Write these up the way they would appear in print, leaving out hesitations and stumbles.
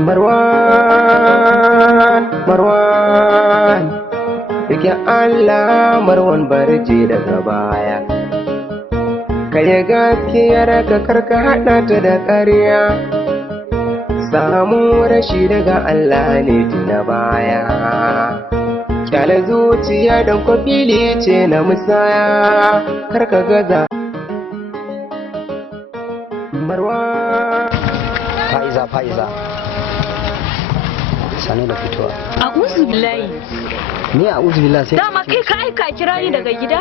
Marwan Rike Allah Marwan barje daga baya. Kare gaskiyar ka karka haɗa ta da ƙarya. Samu rashi daga Allah ne tuna baya. Kyale zuciya don kwafili ce na musaya. Karka gaza Marwan. Fa'iza sani da fitowa. A'udhu billahi. Ni a'udhu billahi sai Dama kai ka aika kira ni daga gida?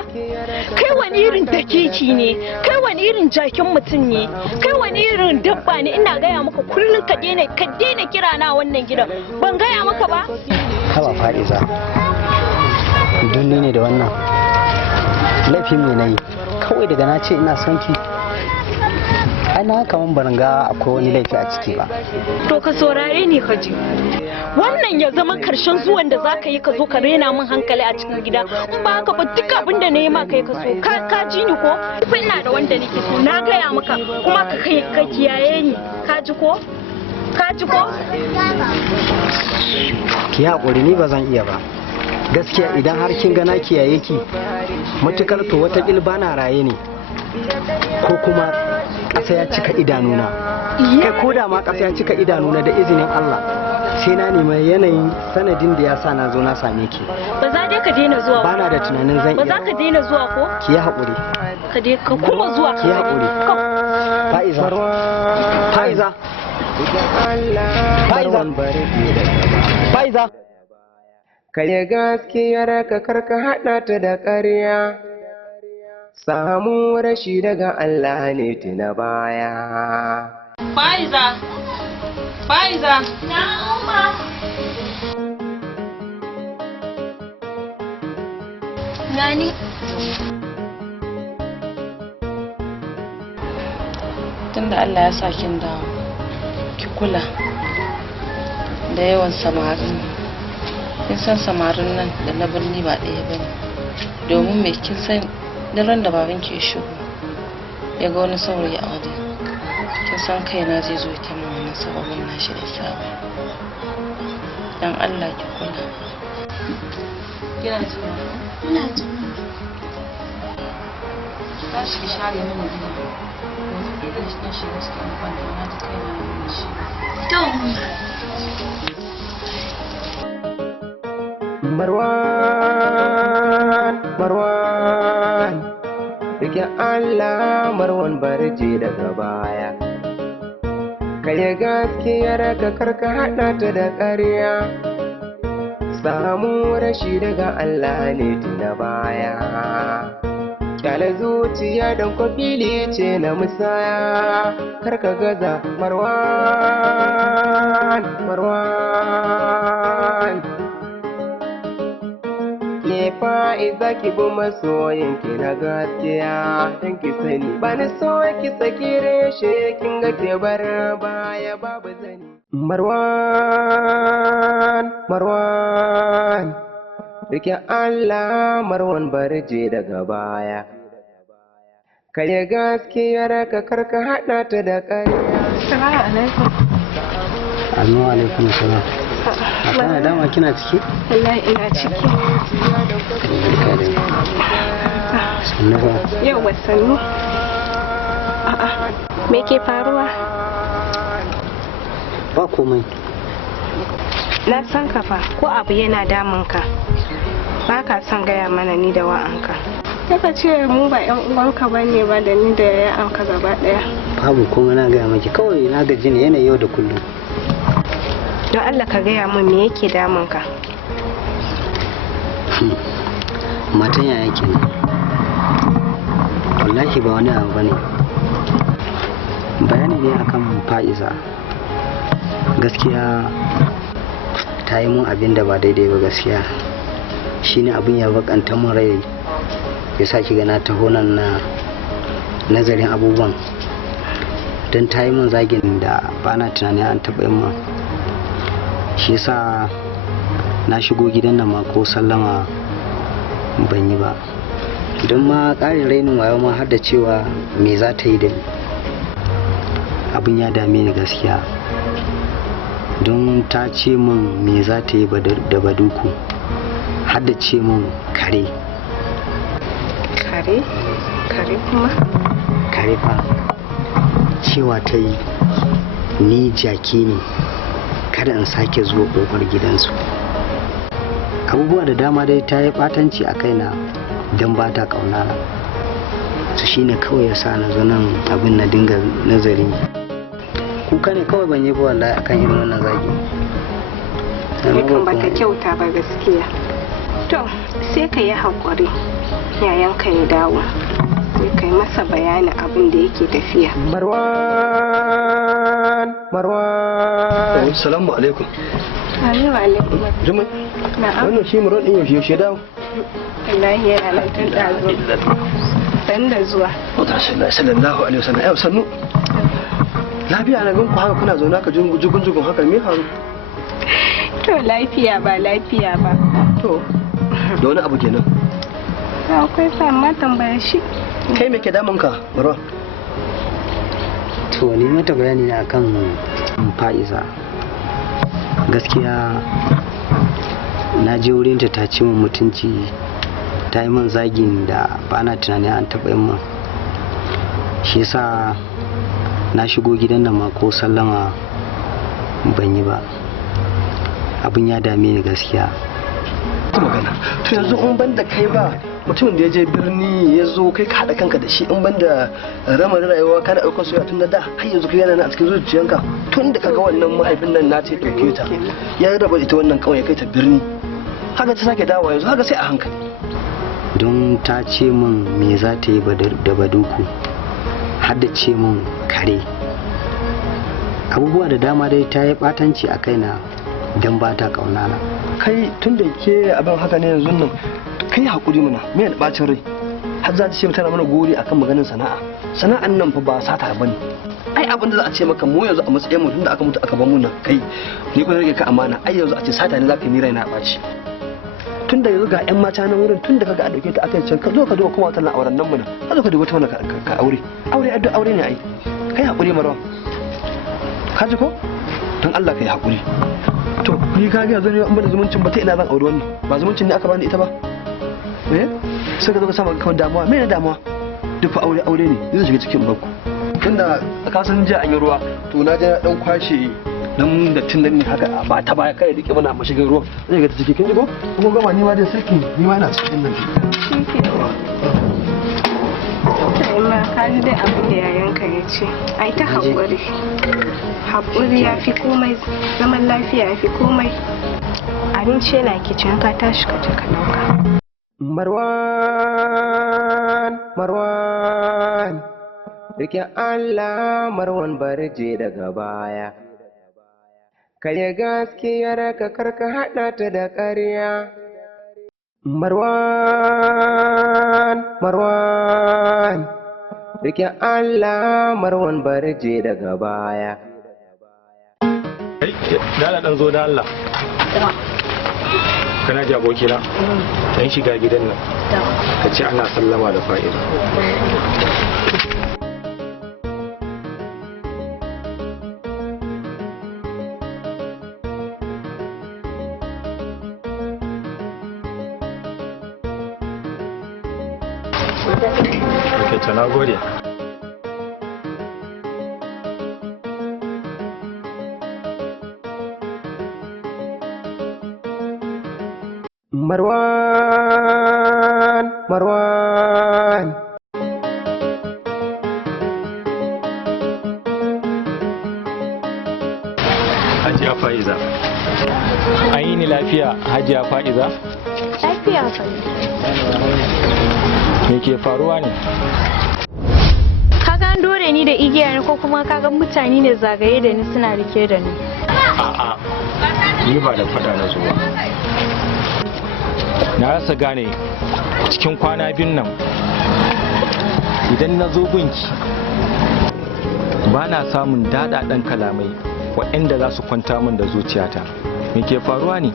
Kai wani irin dakiki ne? Kai wani irin jakin mutum ne? Kai wani irin dabba ne? Ina gaya maka kullum ka daina kira na wannan gidan. Ban gaya maka ba? haba Fa'iza. Dunni ne da wannan. Laifin me nayi? Kawai daga na ce ina son ki. Ana kaman ban ga akwai wani laifi a ciki ba. To ka saurare ni ka ji. Wannan ya zama karshen zuwan da za ka yi ka zo ka rena min hankali a cikin gida. In ba haka ba duk abin da na yi ma kai ka so. Ka ji ni ko? Fa ina da wanda nake so. Na gaya maka kuma ka kiyaye ni. Ka ji ko? Ka ji ko? Ki haƙuri, ni ba zan iya ba. Gaskiya idan har kin ga na kiyaye ki, matukar to wata bana raye ne. Ko kuma ƙasa ya cika idanuna. Kai ko da ma ƙasa ya cika idanuna da izinin Allah. Sai na nemi yanayin sanadin da ya sa na zo na same ki. Ba za dai ka daina zuwa ba. Bana da tunanin zan iya. Ba za ka daina zuwa ko? Ki yi haƙuri. Ka kuma zuwa. Ki yi haƙuri. Fa'iza. Fa'iza. Fa'iza. Kare gaskiyar ka karka haɗa ta da ƙarya. Samu rashi daga Allah ne tuna baya. Fa'iza. Fa'iza. Na'umma. Gani. Tunda Allah ya sa kin dawo, ki kula da yawan samarin. Kin san samarin nan da na birni ba ɗaya bane. Domin me kin san daren da baban ki shigo ya ga wani saurayi a waje. Kin san kaina zai zo ta mun wannan sababin nashi da sabu. Dan Allah ki kula. Kina ji? Ina ji. Tashi ki share mini gida. Idan shi shiga cikin kwanta na ta kaina ne shi. To. Marwan Rike Allah Marwan barje daga baya. Kare gaskiyar ka karka haɗa ta da ƙarya. Samu rashi daga Allah ne tuna baya. Kyale zuciya don kwafili ce na musaya. Karka gaza Marwan. Fa'iza ki bi masoyinki na gaskiya don ki sani. Ba ni so ki saki reshe kin ga ke bar baya babu zani. Marwan Rike Allah Marwan barje daga baya. Kare gaskiyar ka karka haɗa ta da ƙarya. Assalamu alaikum. Assalamu alaikum salam. Kana dama kina ciki? Wallahi ina ciki. Yau wasannu. Me ke faruwa? Ba komai. Na san ka fa, ko abu yana damun ka ba ka son gaya mana ni da wa'anka. Kaka ce mu ba 'yan uwanka bane ba da ni da ya'anka gaba daya. Babu komai, na gaya maki kawai na gaji ne yanayi yau da kullum. Don Allah ka gaya min me yake damun ka. Matan yaya kenan. Wallahi ba wani abu bane. Bayani ne akan Fa'iza. Gaskiya ta yi mun abin da ba daidai ba gaskiya. Shine abin ya bakanta mun rai. Ya sa ki gana taho nan na nazarin abubuwan. Don ta yi mun zagin da ba na tunanin an taɓa yin mun. Shi yasa na shigo gidan nan ma ko sallama ban yi ba. Don ma ƙarin rainin wayo ma har da cewa me za ta yi da ni. Abin ya dame ni gaskiya. don ta ce min me za ta yi da baduku, har da ce min kare. Kare? Kare kuma? Kare fa cewa ta yi ni jaki ne, kada in sake zuwa kofar gidansu. Abubuwa da dama dai ta yi ɓatanci a kaina don ba ta ƙaunana. Su shine kawai ya sa na zo nan abin na dinga nazari. Kuka ne kawai ban yi ba wallahi akan irin wannan zagi. Kan bata kyauta ba gaskiya. To sai ka yi haƙuri yayan ka ya dawo, sai ka yi masa bayanin abin da yake tafiya. Marwan. Assalamu alaikum. Alaikum. Jumai. Na'am. Wannan shi Marwan din yaushe dawo? Wallahi yana nan tun ɗazu. San da zuwa. Sallallahu alaihi wasallam. Ai sannu. Lafiya na gan ku haka kuna zaune ka jugun haka me faru? To lafiya ba. To da wani abu kenan. Akwai fama tambaya shi. Kai me ke damun ka Marwan? To ni mata bayani ne akan Fa'iza. Gaskiya na je wurinta ta ce min mutunci, ta yi min zagin da ba na tunanin an taɓa yin min. Shi yasa na shigo gidan nan ma ko sallama ban yi ba. Abin ya dame ni gaskiya. Ta magana to yanzu in ban da kai ba mutumin da ya je birni ya zo kai ka haɗa kanka da shi, in ban da ramarin rayuwa kana ɗaukar soyayya tun da da har yanzu kai yana a cikin zuciyanka tun da kaga wannan mahaifin nan na ce ɗauke ta ya raba ita wannan ƙauye kai ta birni, haka ta sake dawowa yanzu haka sai a hankali. Don ta ce min me za ta yi da baduku, har da ce min kare. Abubuwa da dama dai ta yi ɓatanci a kaina don ba ta ƙaunana. Kai tun da ke abin haka ne yanzu nan kai haƙuri mana me da ɓacin rai, har za ta ce tana mana gori akan maganin sana'an nan fa ba sata bane. Ai abin da za a ce maka mu yanzu a matsayin mutum da aka mutu aka bar mu nan kai ni kuma rage ka amana, ai yanzu a ce sata ne za ka yi rai na ɓaci. Tun da yanzu ga 'yan mata na wurin tun da kaga a dauke ta aka can ka zo ka duba kuma wata na auren nan muna ka zo ka duba ta mana ka aure addu aure ne ai. Kai haƙuri Marwan, ka ji ko don Allah kai haƙuri. To ni ka ga yanzu ne an bada zumuncin ba ta ina zan aure wannan, ba zumuncin ne aka bani ita ba sai ka zo ka samu kawai damuwa, me ne damuwa? Duk fa aure ne zai shiga cikin bakku. Tunda ka san jiya an yi ruwa to na je na dan kwashe dan da tun nan ne haka ba ta baya kai dike muna mashigin ruwan zai ga ta ciki kin ji ko kuma gama ni ma dai sai ni ma ina cikin nan. Kai ma ka ji dai abin da yayanka ya ce, ai ta haƙuri. Haƙuri ya fi komai, zaman lafiya ya fi komai. Abinci yana kicin ka tashi ka je ka ɗauka. Marwan, rike Allah Marwan barje daga baya. Karya gaskiyar ka karka haɗa ta da ƙarya. Marwan, rike Allah Marwan barje daga baya. Dala ɗan zo da Allah. Kana ji abokina? Dan shiga gidan nan. Ka ce ana sallama da Fa'iza. Ok, ta na gode. Marwan. Hajiya Fa'iza. An yi ni lafiya Hajiya Fa'iza? Lafiya Fa'iza. Me ke faruwa ne? Kaga an dore ni da igiya ne ko kuma kaga mutane ne zagaye da ni suna rike da ni? A'a, ni ba da fada na zuwa. Na rasa gane cikin kwana biyun nan idan na zo gunki ba na samun daɗaɗen kalamai waɗanda za su kwanta min da zuciyata. Me ke faruwa ne?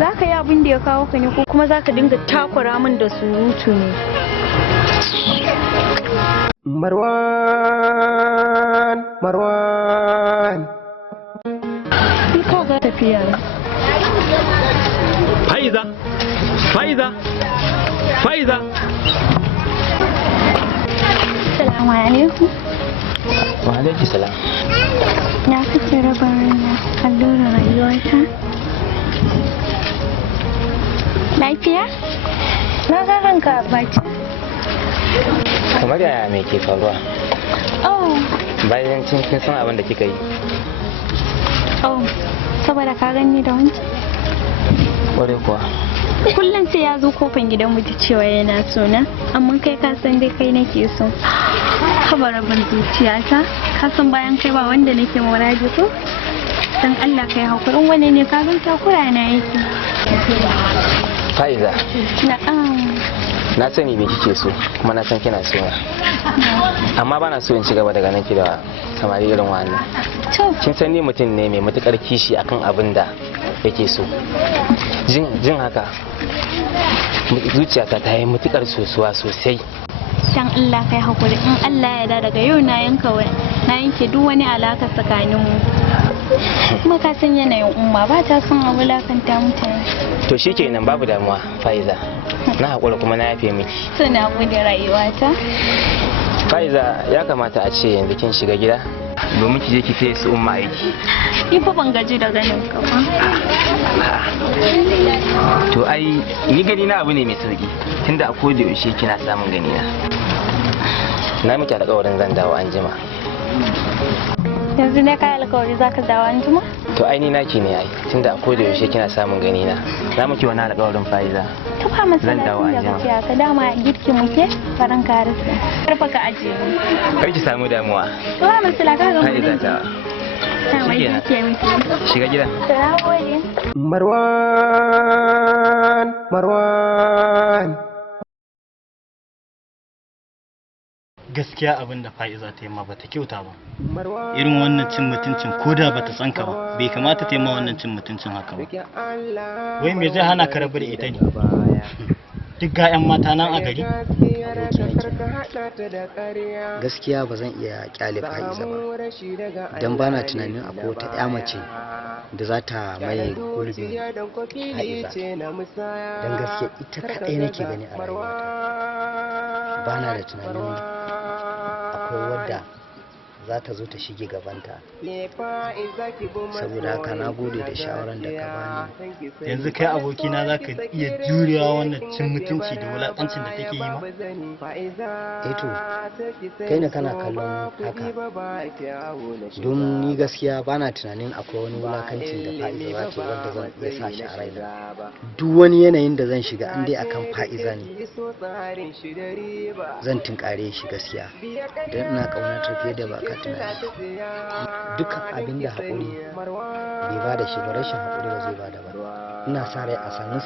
Za ka yi abin da ya kawo ka ne ko kuma za ka dinga takura min da surutu ne? Marwan. ga tafiya. Faiza, Faiza, Faiza. Assalamu alaikum. Wa alaikum salam. Ya kake raba allurar rayuwata? Lafiya? Na ga ranka a ɓace. Kamar yaya me ke faruwa? Oh. Bayan kin san abin da kika yi. Oh, saboda ka gani da wancan? Kware kuwa. Kullum sai ya zo kofan gidan mu ta cewa yana so na, amma kai ka san dai kai nake so. Haba rabin zuciyata, ka san bayan kai ba wanda nake muradi ko? Dan Allah kai hakurin wani ne ka gan takura na yake. Faiza. Na'am. Na sani me kike so, kuma na san kina so na. Amma bana so in ci gaba daga nan ki da samari irin wannan. Kin san ni mutum ne mai matukar kishi akan abin da yake so. Jin haka zuciyata ta yi matukar sosuwa sosai. Dan Allah kai hakuri, in Allah ya da daga yau na yanke duk wani alaka tsakanin mu. Kuma ka san yanayin umma ba ta son a wulakanta mutane. To shikenan babu damuwa Faiza. Na hakura kuma na yafe miki. Suna gode rayuwata. Faiza ya kamata a ce yanzu kin shiga gida domin ki je ki taya su umma aiki. Ni fa ban gaji da ganin ka ba. To ai ni gani na abu ne mai sauki tunda a koda yaushe kina samun gani na. Na miki alƙawarin zan dawo anjima. Yanzu ne kai alƙawari zaka dawo anjima? To ai ni naki ne ai tunda a koda yaushe kina samun gani na. Na miki wani alƙawarin Faiza. To fa zan dawo anjima. Ka dama girki muke faran ka rufe. Karfa ka aje. Kar ki samu damuwa. To fa masala ka ga Faiza ta. Shiga gida. Marwan. Gaskiya abin da Fa'iza ta yi ma bata kyauta ba. Irin wannan cin mutuncin ko da bata san ka ba, bai kamata ta yi ma wannan cin mutuncin haka ba. Wai me zai hana ka rabu da ita ne? Duk ga 'yan mata nan a gari? Gaskiya ba zan iya kyale Fa'iza ba, don ba na tunanin akwai wata 'ya mace da za ta maye gurbin Fa'iza. Don gaskiya ita kaɗai nake gani a rayuwata. Ba na da tunanin akwai wadda za ta zo ta shige gabanta. Saboda haka na gode da shawaran da ka bani. Yanzu kai abokina za ka iya jurewa wannan cin mutunci da wulaƙancin da take yi ma? Eto, kai ne kana kallon haka. Don ni gaskiya ba na tunanin akwai wani wulaƙancin da Fa'iza za ta wanda zan iya sa shi a raina. Duk wani yanayin da zan shiga an dai akan Fa'iza ne, zan tunkare shi gaskiya. Don ina ƙaunar fiye da baka tunani. Dukkan abin da haƙuri bai ba da shi ba, rashin haƙuri ba zai ba da ba. Ina sa rai a sannu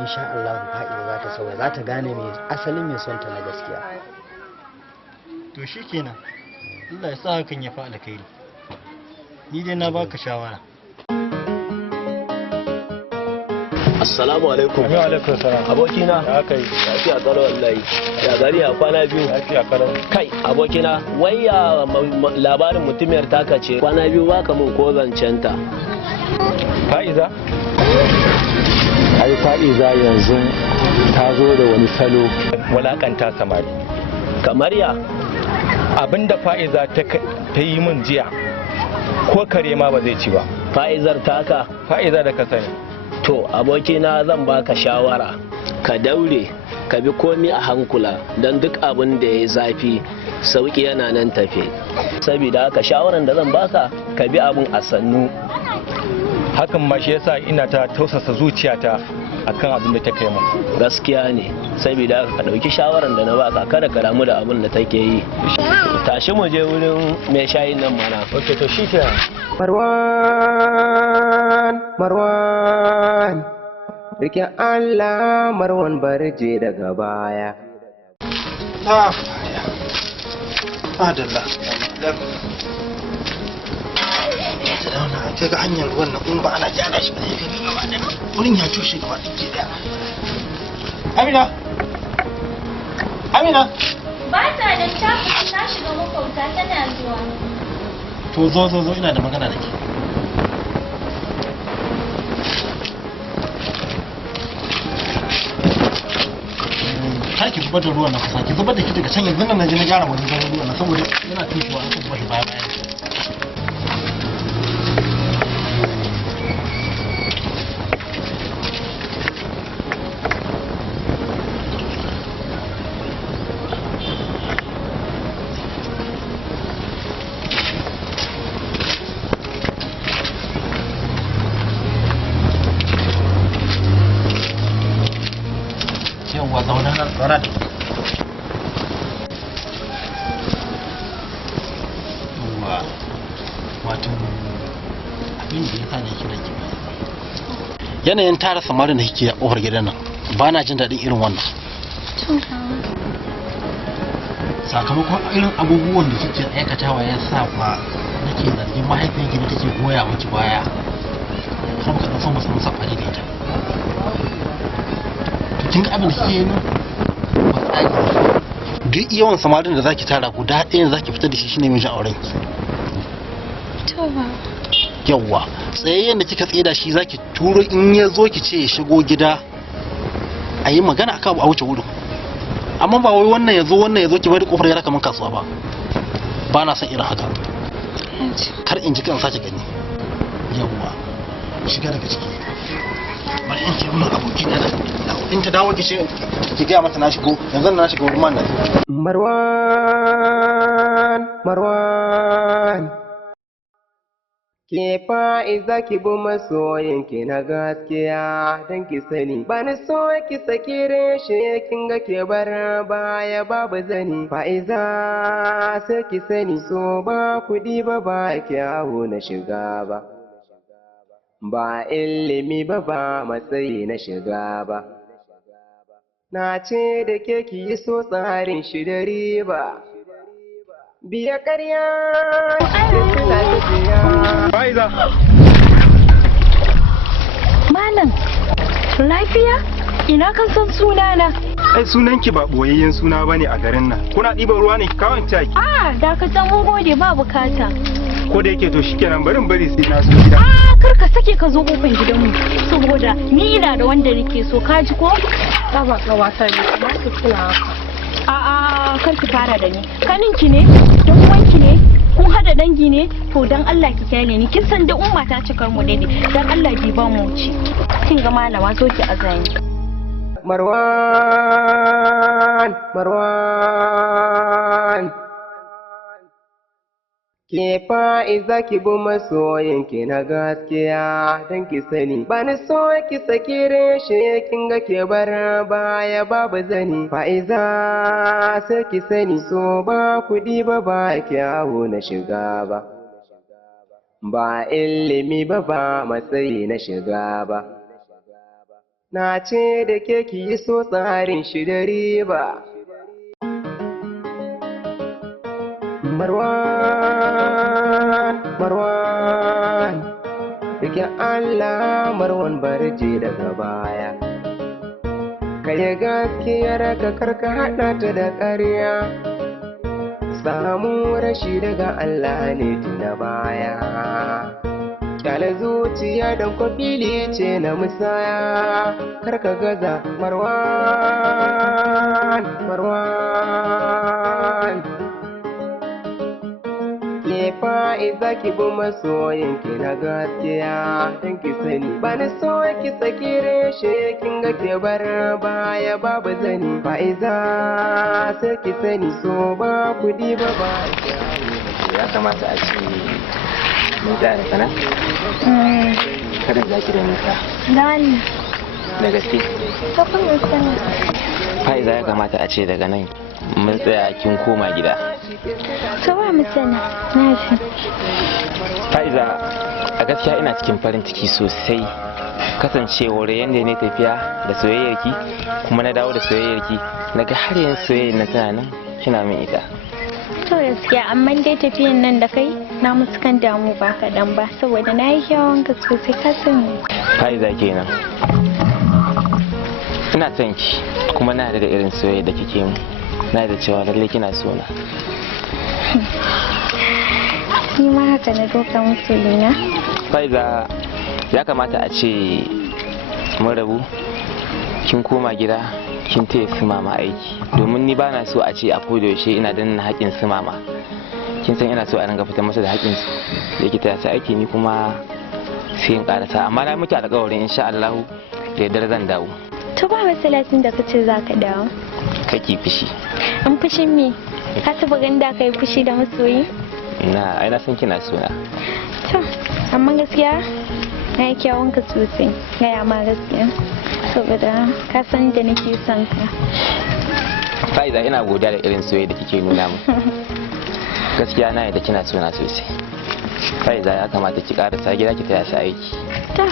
insha Allah Fa'iza za ta sauya, za ta gane mai asalin mai son ta na gaskiya. To shikenan, Allah ya sa hakan ya fa alkhairi. Ni dai na baka shawara. Assalamu alaikum. Wa alaikum salam. Abokina. Ya kai. Lafiya kalau wallahi. Ya gari a kwana biyu. Lafiya kalau. Kai abokina, wai ya labarin mutumiyar taka ce kwana biyu baka mun ko zancenta. Fa'iza? Ai Fa'iza yanzu ta zo da wani salo walakanta samari. Kamar ya? Abinda Fa'iza ta yi min jiya ko kare ma ba zai ci ba. Fa'izar taka? Fa'iza da ka sani. To abokina zan baka shawara, ka daure ka bi komi a hankula don duk abin da ya zafi sauki yana nan tafe. Saboda haka shawaran da zan baka ka bi abin a sannu. Hakan ma shi yasa ina ta tausasa zuciyata akan abin da ta kai mu. Gaskiya ne, saboda ka dauki shawaran da na baka kada ka damu da abin da take yi. Tashi mu je wurin mai shayin nan mana. Okay, to shikenan. Marwan, rike Allah Marwan barje daga baya. Adalla. Zauna a ga hanyar wannan in ba ana gyara shi ba zai kai gaba da wurin ya tushe gaba da ke daya. Amina! Amina! Ba ta da ta shiga makauta tana zuwa. To zo ina da magana da ke. zubar da ruwan na kusa ki zubar da ki daga can yanzu nan na je na gyara wannan ruwan na saboda yana tushewa an zubar da baya baya zauna da wato abin da ya sa ne kira ki yanayin tara samarin da kike a kofar gidan nan ba na jin daɗin irin wannan sakamakon irin abubuwan da kike aikatawa ya sa ba nake zargin mahaifiyar ki da take goya miki baya har muka ɗan so mu samu sabani da ita to kin ga abin da kike yi nan duk yawan samarin da zaki tara guda ɗaya zaki fitar da shi shine mijin auren ki yawwa tsayayyen da kika tsaye da shi zaki turo in ya zo ki ce ya shigo gida a yi magana akan a wuce wurin amma ba wai wannan ya zo ki bari kofar yara kamar kasuwa ba na son irin haka kar in ji kan sace gani yawwa shiga daga ciki bari in ce mun aboki da in ta dawo ki gaya mata na shigo yanzu na shiga wurin nan Marwan ke fa'iza ki bi masoyinki na gaskiya don ki sani ba ni so ki saki reshe kin ga ke bar baya babu zani fa'iza sai ki sani so ba kuɗi ba kyawu na shiga ba ilimi ba matsayi na shiga ba na ce da ke ki yi so tsarin shi da riba biya ƙarya suna tafiya. Faiza! Malam, lafiya? Ina kan san sunana? Ai sunanki ba boyayyen suna bane a garin nan. Kuna ɗiban ruwa ne kawai taki? Da ka san mun gode ba bukata. Ko da yake to shikenan bari sai na zo gida. Kar ka sake ka zo kofar gidanmu saboda ni ina da wanda nake so ka ji ko? Ba ka wasa ne ba su kula haka. Kar ki fara da ni. Kaninki ne? Dan uwanki ne? Kun hada dangi ne? To dan Allah ki kyale ni. Kin san da umma ta cikar mu dai. Dan Allah ki ba mu ci. Kin ga malama zo ki azani. Marwan ke fa'iza ki bi masoyinki na gaskiya don ki sani ba ni so ki saki reshe kin ga ke bar baya babu zani fa'iza sai ki sani so ba kuɗi ba kyawu na shiga ba ilimi ba matsayi na shiga ba na ce da ke ki yi so tsarin shi da riba Marwan Rike Allah Marwan barje daga baya Kai gaskiyar ka karka haɗa ta da ƙarya Samu rashi daga Allah ne tuna baya Kyale zuciya don kwafili ce na musaya Karka gaza Marwan ke fa'iza ki bi masoyinki na gaskiya don ki sani ba ni so ki saki reshe kin ga ke bar baya babu zani fa'iza sai ki sani so ba kuɗi ba ya kamata a ce mun da sana kada za ki da nisa Dani. da gaske Kafin mu sana. fa'iza ya kamata a ce daga nan mun tsaya kin koma gida Sawa mu sana. Na shi. fa'iza a gaskiya ina cikin farin ciki sosai kasancewar yadda ne tafiya da soyayyarki kuma na dawo da soyayyarki naga har yanzu soyayyar na tana nan kina min ita To gaskiya amma dai tafiyan nan da kai na muskan damu ba kaɗan ba saboda na yi kyawun ka sosai ka sani. fa'iza kenan ina son ki kuma na da irin soyayya da kike mu na da cewa lalle kina so na Ni ma haka na doka musu lina. fa'iza ya kamata a ce mun rabu kin koma gida kin taya su mama aiki, domin ni bana so a ce a koda yaushe ina danna haƙin su mama. Kin san ina so a ringa fitar masa da haƙin su da ke taya su aiki, ni kuma sai in karasa. Amma na miki alƙawarin insha Allah da yardar zan dawo. To ba masalatin da kace za ka dawo. Kake fushi. An fushin me? Ka taba ganda kai fushi da masoyi? Ai na san kina so na. To amma gaskiya na yi kyawun ka sosai, gaya ma gaskiya, saboda ka san da nake son ka. Faiza, ina godiya da irin soyayya da kike nuna mu. Gaskiya na yadda kina so na sosai. Faiza, ya kamata ki karasa gida ki taya shi aiki. Ta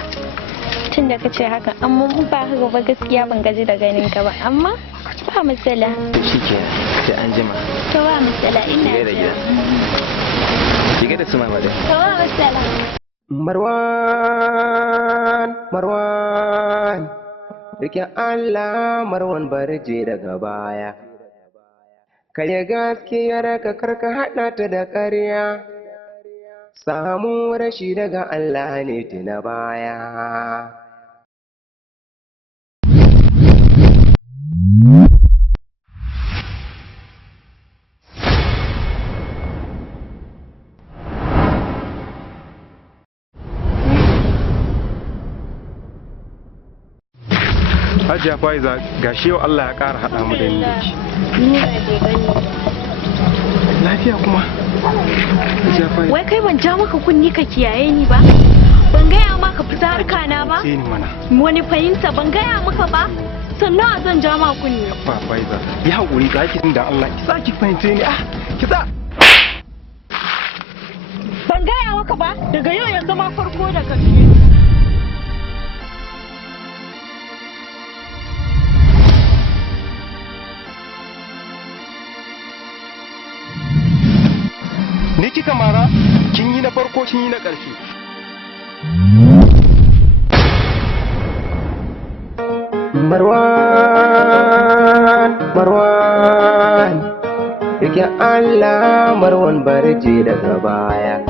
tun da kace haka, amma in ba haka ba gaskiya ban gaji da ganin ka ba, amma ba matsala. Shikenan, sai an jima. To ba matsala, ina jira. Ki da su mama da. To ba matsala. Marwan, rike Allah Marwan barje daga baya. Karya gaskiyar ka karka haɗa ta da ƙarya. Samu rashi daga Allah ne tuna baya. Hajiya Faiza, gashi yau Allah ya ƙara haɗa mu da ni. Lafiya kuma? Hajiya Faiza. Wai kai ban ja maka kunni ka kiyaye ni ba? Ban gaya maka fita harka na ba? Sai ni mana. Wani fahimta ban gaya maka ba? Sannan a zan ja ma kunni. Ba Faiza, yi haƙuri ga ki da Allah ki sa ki fahimce ni. Ki sa. Ban gaya maka ba? Daga yau ya zama farko da ƙarshe. Ni kika mara, kin yi na farko kin yi na ƙarshe. Marwan, rike Allah Marwan barje daga baya.